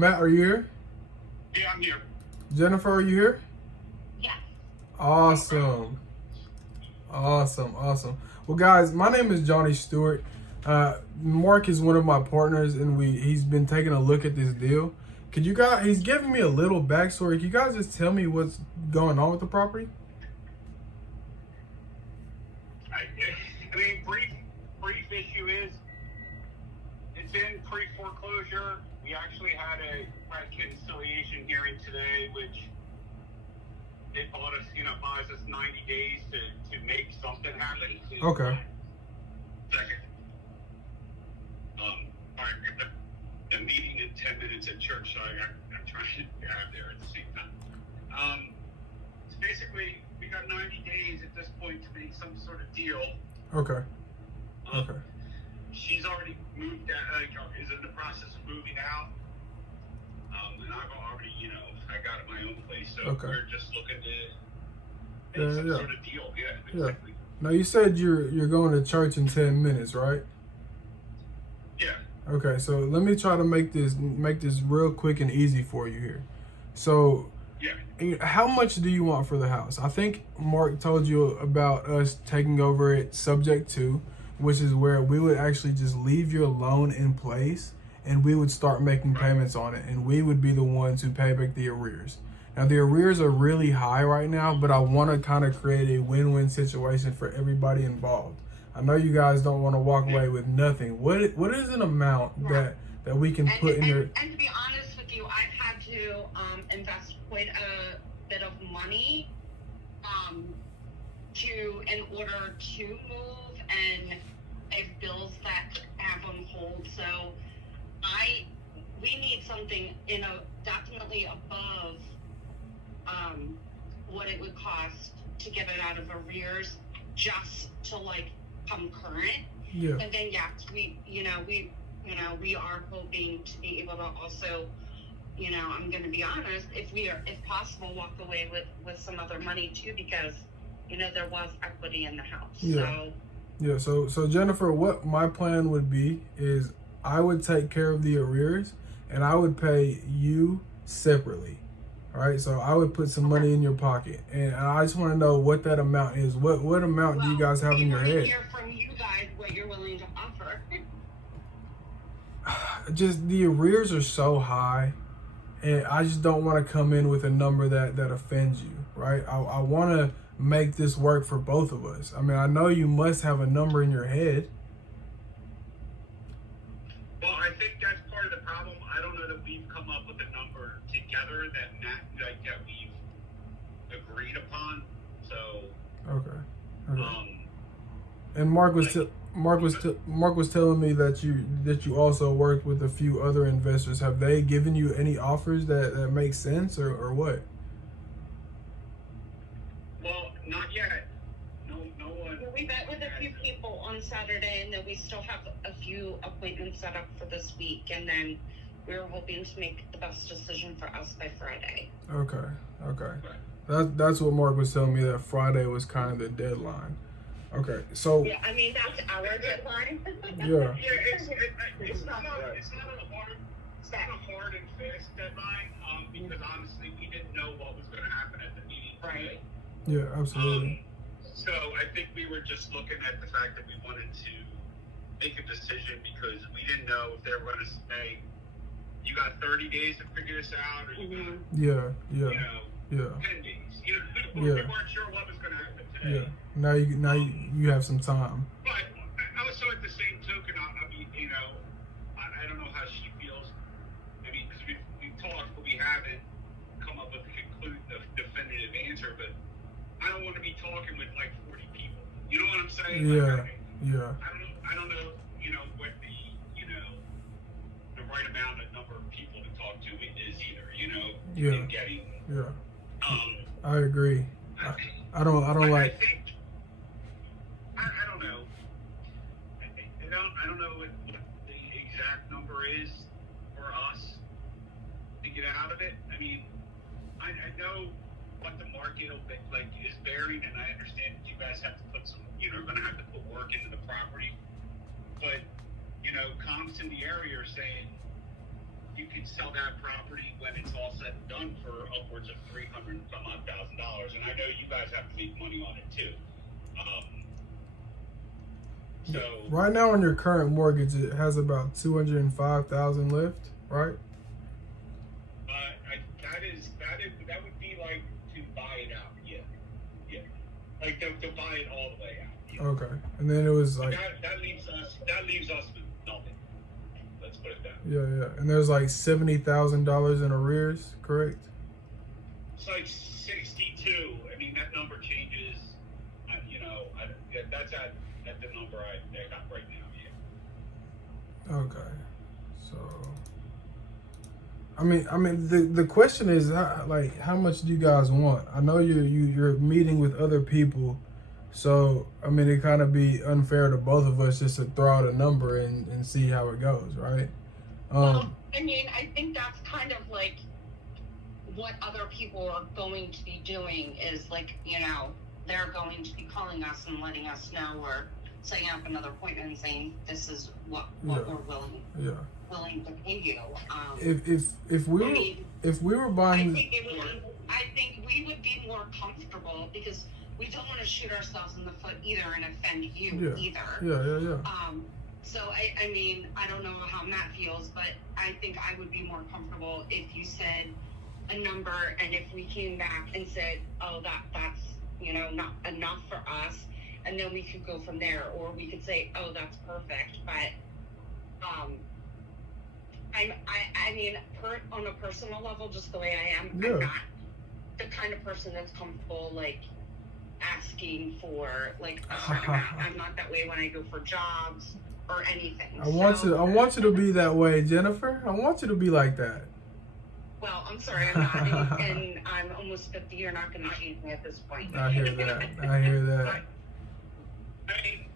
Matt, are you here? Yeah, I'm here. Jennifer, are you here? Yes. Awesome. Awesome. Well, guys, my name is Johnny Stewart. Mark is one of my partners, and he's been taking a look at this deal. Could you guys? He's giving me a little backstory. Can you guys just tell me what's going on with the property? I mean, brief issue is it's in pre-foreclosure. We actually had a reconciliation hearing today, which it buys us 90 days to make something happen. Okay. Second. All right, we have the meeting in 10 minutes at church, so I'm trying to get out there at the same time. So basically, we got 90 days at this point to make some sort of deal. Okay. Okay. She's already moved out, is in the process of moving out. And I've already, I got my own place, so Okay. we're just looking to make some sort of deal. Yeah, exactly. Now you said you're going to church in 10 minutes, right? Yeah. Okay, so let me try to make this real quick and easy for you here. So, yeah. How much do you want for the house? I think Mark told you about us taking over it subject to, which is where we would actually just leave your loan in place and we would start making payments on it, and we would be the ones who pay back the arrears. Now the arrears are really high right now, but I want to kind of create a win-win situation for everybody involved. I know you guys don't want to walk away with nothing. What is an amount that we can put in there? And to be honest with you, I've had to invest quite a bit of money in order to move, and I have bills that have on hold. So we need something definitely above what it would cost to get it out of arrears, just to come current. Yeah. And then yes, we are hoping to be able to also, I'm going to be honest, if possible, walk away with some other money too, because there was equity in the house. Yeah. Yeah. So Jennifer, what my plan would be is I would take care of the arrears and I would pay you separately. All right, so I would put some money in your pocket, and I just want to know what that amount is. What amount do you guys have in your head? Hear from you guys what you're willing to offer. Just the arrears are so high, and I just don't want to come in with a number that offends you, right? I want to make this work for both of us. I mean, I know you must have a number in your head. Well, I think that's part of the problem. I don't know that we've come up with a number together that we've agreed upon. So. Okay. And Mark was telling me that you also worked with a few other investors. Have they given you any offers that make sense or what? Well, not yet. No one. We met with a few people on Saturday, and then we still have a few appointments set up for this week, and then we're hoping to make the best decision for us by Friday. Okay. That's what Mark was telling me, that Friday was kind of the deadline. Okay, so yeah, I mean that's our deadline. Yeah. It's not a hard and fast deadline, because honestly we didn't know what was going to happen at the meeting today. Right. Yeah, absolutely. So I think we were just looking at the fact that we wanted to make a decision because we didn't know if they were going to say, you got 30 days to figure this out, or you got, Yeah. 10 days. We weren't sure what was going to happen today. Yeah. Now you have some time. But also at the same token, I don't know how she feels. I mean, because we've talked, but we haven't come up with a definitive answer. But I don't want to be talking with 40 people. You know what I'm saying? Yeah. I don't know. What the right amount of number of people to talk to is either. Yeah. Getting. Yeah. I agree. I don't like. I think. I don't know. I don't know what the exact number is for us to get out of it. I mean, I know what the market is bearing, and I understand that you guys have to put some. You're going to have to put work into the property, but comps in the area are saying, you could sell that property when it's all said and done for upwards of $300,000 and some odd dollars. And I know you guys have to make money on it too. So right now on your current mortgage, it has about $205,000 left, right? That would be like to buy it out. Yeah. Like to buy it all the way out. Yeah. Okay, and then it was like that leaves us with nothing. Let's put it that way. yeah, and there's like $70,000 in arrears, correct? It's like 62. I mean, that number changes. That's at the number I got right now. Yeah. Okay, so I mean, the question is how much do you guys want? I know you're meeting with other people, so I mean, it kind of be unfair to both of us just to throw out a number and see how it goes, right? Well, I mean, I think that's kind of like what other people are going to be doing is like, they're going to be calling us and letting us know, or setting up another appointment and saying this is what we're willing to pay you. If we were buying, I think we would be more comfortable because we don't want to shoot ourselves in the foot either and offend you either. Yeah. So I mean, I don't know how Matt feels, but I think I would be more comfortable if you said a number, and if we came back and said, oh, that's not enough for us, and then we could go from there, or we could say, oh, that's perfect. But I mean, on a personal level, just the way I am, I'm not the kind of person that's comfortable like asking for like a certain amount. I'm not that way when I go for jobs or anything. I want you to be that way, Jennifer. I want you to be like that. Well, I'm sorry, I'm not, and I'm almost 50. You're not going to change me at this point. I hear that. I mean,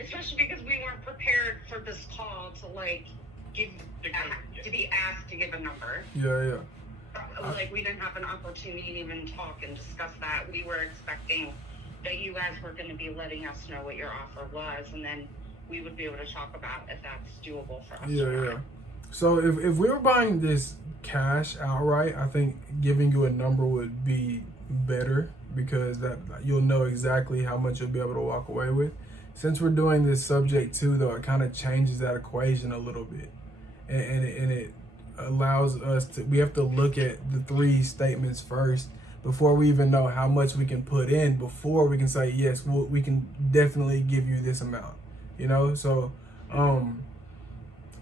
especially because we weren't prepared for this call to like to be asked to give a number. Yeah. Like we didn't have an opportunity to even talk and discuss that. We were expecting that you guys were going to be letting us know what your offer was, and then we would be able to talk about if that's doable for us. Yeah. So if we were buying this cash outright, I think giving you a number would be better because that you'll know exactly how much you'll be able to walk away with. Since we're doing this subject to, though, it kind of changes that equation a little bit, and it allows us to. We have to look at the three statements first before we even know how much we can put in. Before we can say yes, we can definitely give you this amount. So I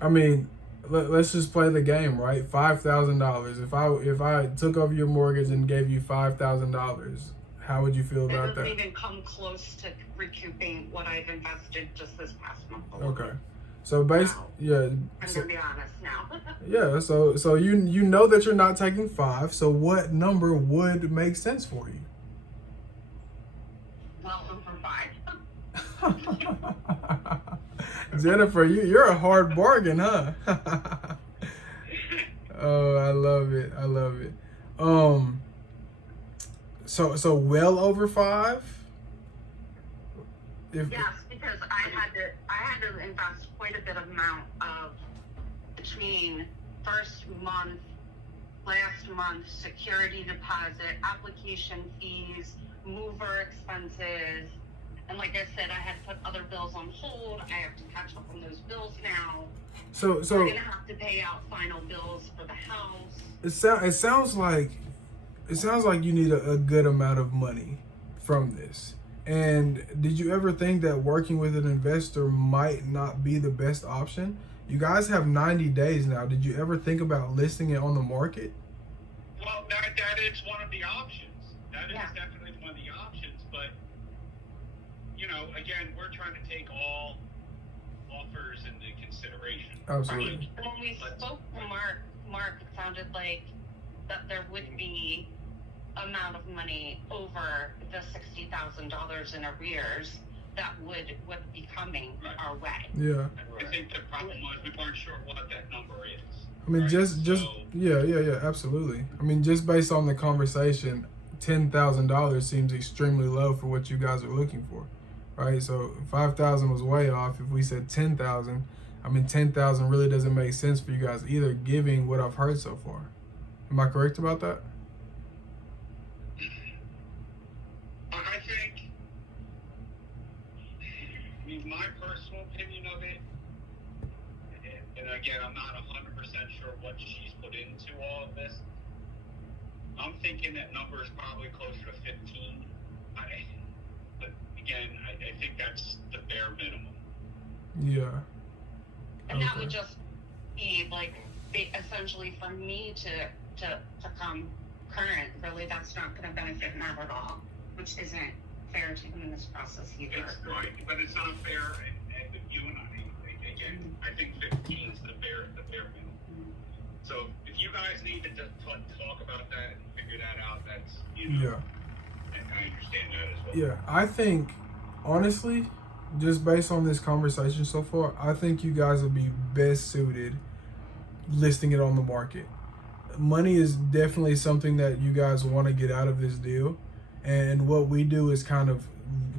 mean, let's just play the game, right? $5,000. If I took over your mortgage and gave you $5,000, how would you feel about that? It doesn't even come close to recouping what I've invested just this past month. Okay. So I'm gonna be honest now. Yeah. So you know that you're not taking 5. So what number would make sense for you? Well, over 5. Jennifer, you're a hard bargain, huh? Oh, I love it. So well over 5? Yes, because I had to invest quite a bit of amount of between first month, last month, security deposit, application fees, mover expenses. And like I said, I had to put other bills on hold. I have to catch up on those bills now. So we're gonna have to pay out final bills for the house. It sounds like you need a good amount of money from this. And did you ever think that working with an investor might not be the best option? You guys have 90 days now. Did you ever think about listing it on the market? Well, that is one of the options. That is definitely one of the options. But, again, we're trying to take all offers into consideration. Absolutely. Right. When we spoke to Mark, it sounded like that there would be amount of money over the $60,000 in arrears that would be coming our way. Yeah. I think the problem was we weren't sure what that number is. I mean, absolutely. I mean, just based on the conversation, $10,000 seems extremely low for what you guys are looking for, right? So 5,000 was way off. If we said 10,000, I mean, 10,000 really doesn't make sense for you guys either, given what I've heard so far. Am I correct about that? I think, I mean, my personal opinion of it, and again, I'm not 100% sure what she's put into all of this. I'm thinking that number is probably closer to 15. But again, I think that's the bare minimum. Yeah. And that would just be like essentially for me to come current. Really, that's not going to benefit Matt at all, which isn't fair to him in this process either. It's right, but it's not fair. And you and I, again, I think 15 is the bare minimum. So if you guys need to talk about that and figure that out, that's, you know, and I understand that as well. Yeah, I think, honestly, just based on this conversation so far, I think you guys would be best suited listing it on the market. Money is definitely something that you guys want to get out of this deal. And what we do is kind of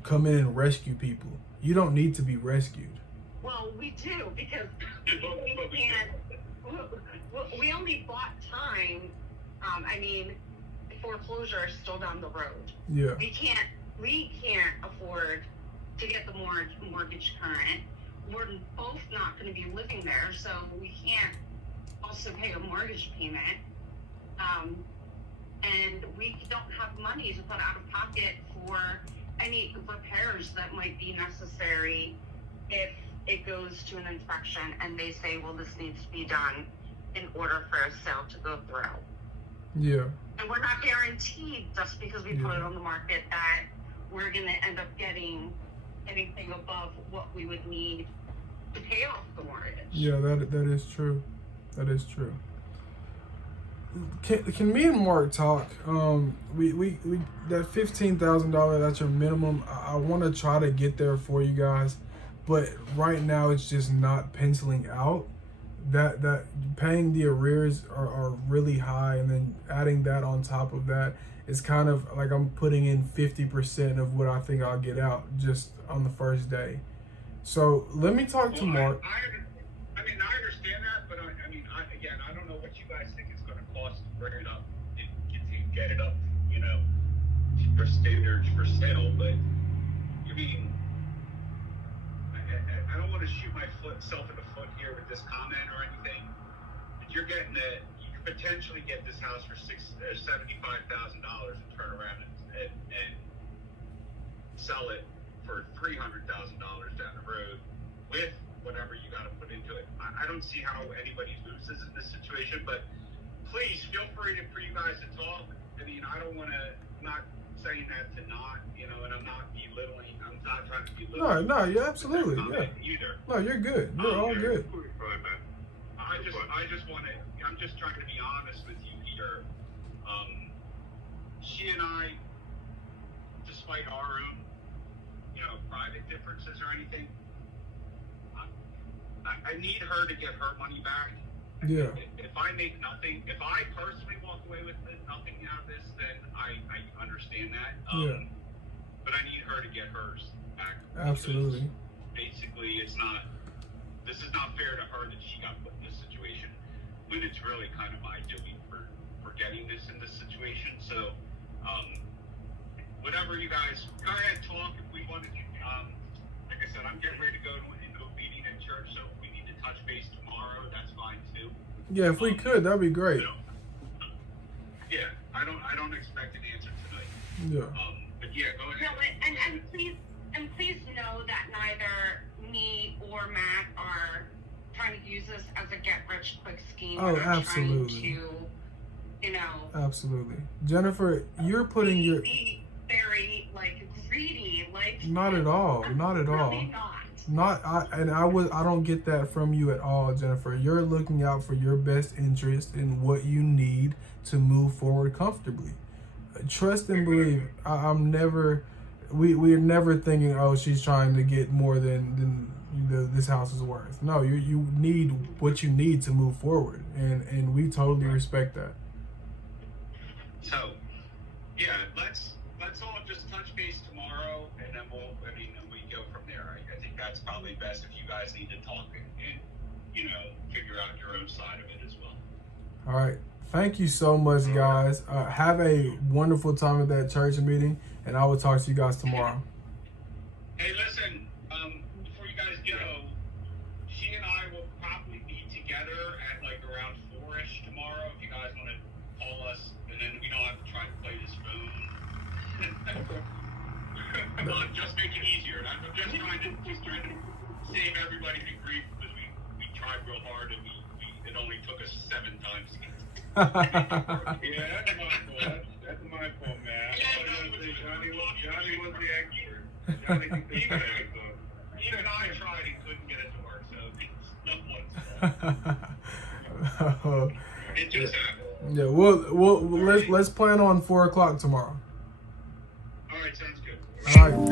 come in and rescue people. You don't need to be rescued. Well, we do, because we can't. We only bought time. I mean, foreclosure is still down the road. Yeah. We can't afford to get the mortgage current. We're both not going to be living there, so we can't also pay a mortgage payment. And we don't have money to put out of pocket for any repairs that might be necessary if it goes to an inspection and they say, well, this needs to be done in order for a sale to go through. Yeah. And we're not guaranteed, just because we put it on the market, that we're going to end up getting anything above what we would need to pay off the mortgage. Yeah, that is true. That is true. Can me and Mark talk? We that $15,000, that's your minimum. I want to try to get there for you guys, but right now it's just not penciling out. That paying the arrears are really high, and then adding that on top of that is kind of like I'm putting in 50% of what I think I'll get out just on the first day. So let me talk to Mark. I mean, I understand that, but I mean, I don't know what you guys think it's going to cost to bring it up and get it up, you know, for standards for sale. But I mean, I don't want to shoot myself in the foot here with this comment or anything. But you could potentially get this house for $75,000 and turn around and sell it for $300,000 down the road with whatever you got to put into it. I don't see how anybody loses in this situation, but please feel free for you guys to talk. I mean, I don't want to, not saying that to not, you know, and I'm not belittling. I'm not trying to belittle. No, you're absolutely, yeah. Either. No, you're good. You're all good. I just want to, I'm just trying to be honest with you here. She and I, despite our own, you know, private differences or anything, I need her to get her money back. Yeah. If I make nothing, if I personally walk away with nothing out of this, then I understand that. Yeah. But I need her to get hers back. Absolutely. Basically, this is not fair to her that she got put in this situation when it's really kind of my doing for getting this in this situation. So, whatever you guys, go ahead, talk if we want to. Like I said, I'm getting ready to go into a meeting at church, so if we need to touch base tomorrow, that's fine too. Yeah, if we could, that'd be great. Yeah, I don't expect an answer tonight. Yeah. But yeah, go ahead. No, and please know that neither me or Matt are trying to use this as a get-rich-quick scheme. Oh, We're not absolutely. trying to, you know, Absolutely. Jennifer, you're putting your... be very, like, greedy, like... Not at all. Not at all. Really not. I don't get that from you at all, Jennifer. You're looking out for your best interest in what you need to move forward comfortably. Trust and believe. I'm never, we're never thinking, oh, she's trying to get more than this house is worth. No, you need what you need to move forward, and we totally respect that. So, yeah, let's all just touch base tomorrow. tomorrow, and then we go from there. I think that's probably best if you guys need to talk and figure out your own side of it as well. All right. Thank you so much, guys. Have a wonderful time at that church meeting, and I will talk to you guys tomorrow. Hey, listen, before you guys go, she and I will probably be together at like around 4-ish tomorrow if you guys want to call us, and then we don't have to try to play this phone. Just make it easier. I'm just trying to save everybody the grief because we tried real hard and it only took us 7 times to get. Yeah, that's my fault. That's my fault, man. Johnny was the expert. Johnny can take the expert. Even I tried and couldn't get it to work, so it's no one's fault. It just happened. Yeah, we'll let's plan on 4 o'clock tomorrow. All right, sounds good. All right.